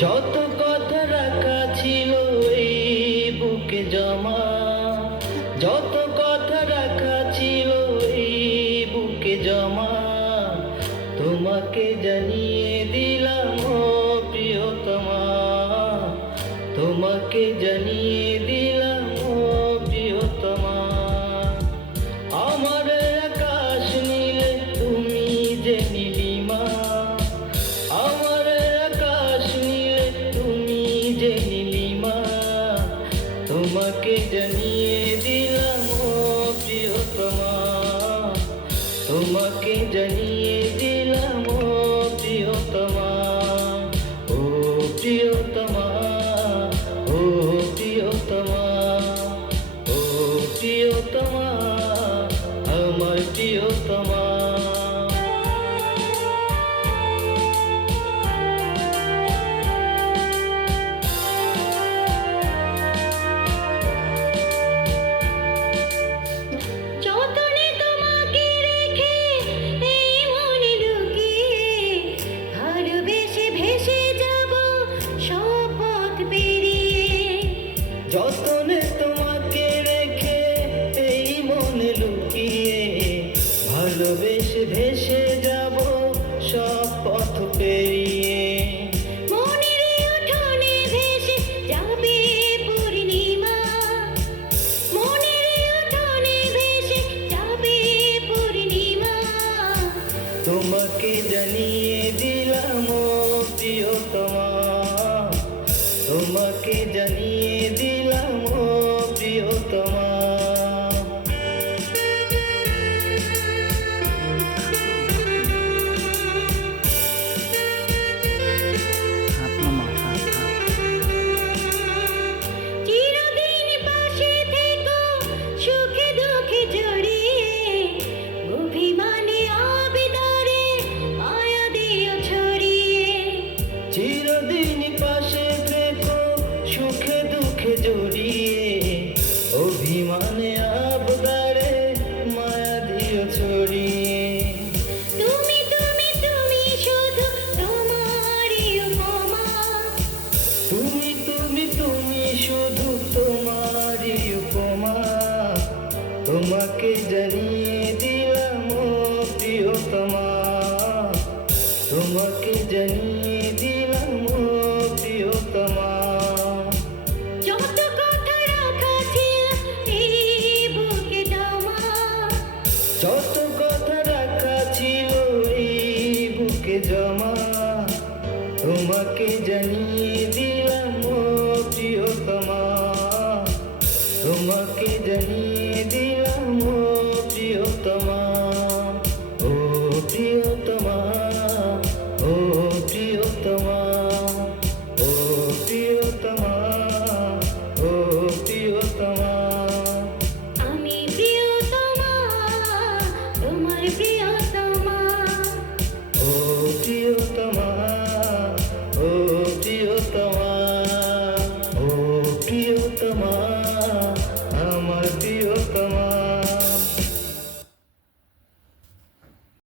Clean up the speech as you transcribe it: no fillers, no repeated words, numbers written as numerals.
যত কথা রাখা ছিল এই বুকে জমা, যত কথা রাখা ছিল এই বুকে জমা, তোমাকে জানিয়ে দিলাম ও প্রিয়তমা, তোমাকে জানিয়ে দিলাম ও প্রিয়তমা। আমার আকাশ নীলে তুমি যে নীলিমা, আমার আকাশ নীলে তুমি যে নীলিমা, তোমাকে জানিয়ে দিলাম ও প্রিয়তমা, তোমাকে জানিয়ে দিলাম ও প্রিয়তমা। ও প্রিয়তমা, ও প্রিয়তমা, ও প্রিয়তমা, আমার প্রিয়তমা। যতনে তোমাকে রেখে এই মনে লুকিয়ে, ভালোবেসে ভেসে যাব সব পথ পেরিয়ে। যতনে তোমাকে রেখে এই মনে লুকিয়ে, ভালোবেসে ভেসে যাব সব পথ পেরিয়ে। মনের উঠোনে ভেসে যাবে পূর্ণিমা, মনের উঠোনে ভেসে যাবে পূর্ণিমা। তোমাকে জানিয়ে দিলাম ও প্রিয়তমা, তোমাকে জানিয়ে দিলাম ও প্রিয়তমা। চিরদিন পাশে থেকো সুখে দুঃখে জড়িয়ে, অভিমানে আবেদনে মায়া দিও ছড়িয়ে। চিরদিন পাশে থেকো সুখে দুঃখে জড়িয়ে, অভিমানে আবদারে মায়া দিও ছড়িয়ে। তুমি তুমি তুমি শুধু তোমারই উপমা, তুমি তুমি তুমি শুধু তোমারই উপমা, তোমাকে জানিয়ে দিলাম ও প্রিয়তমা, তোমাকে জানিয়ে দিলাম ও প্রিয়তমা। যত কথা রাখা ছিল এই বুকে জমা, যত কথা রাখা ছিল এই বুকে জমা, তোমাকে জানিয়ে দিলাম ও প্রিয়তমা,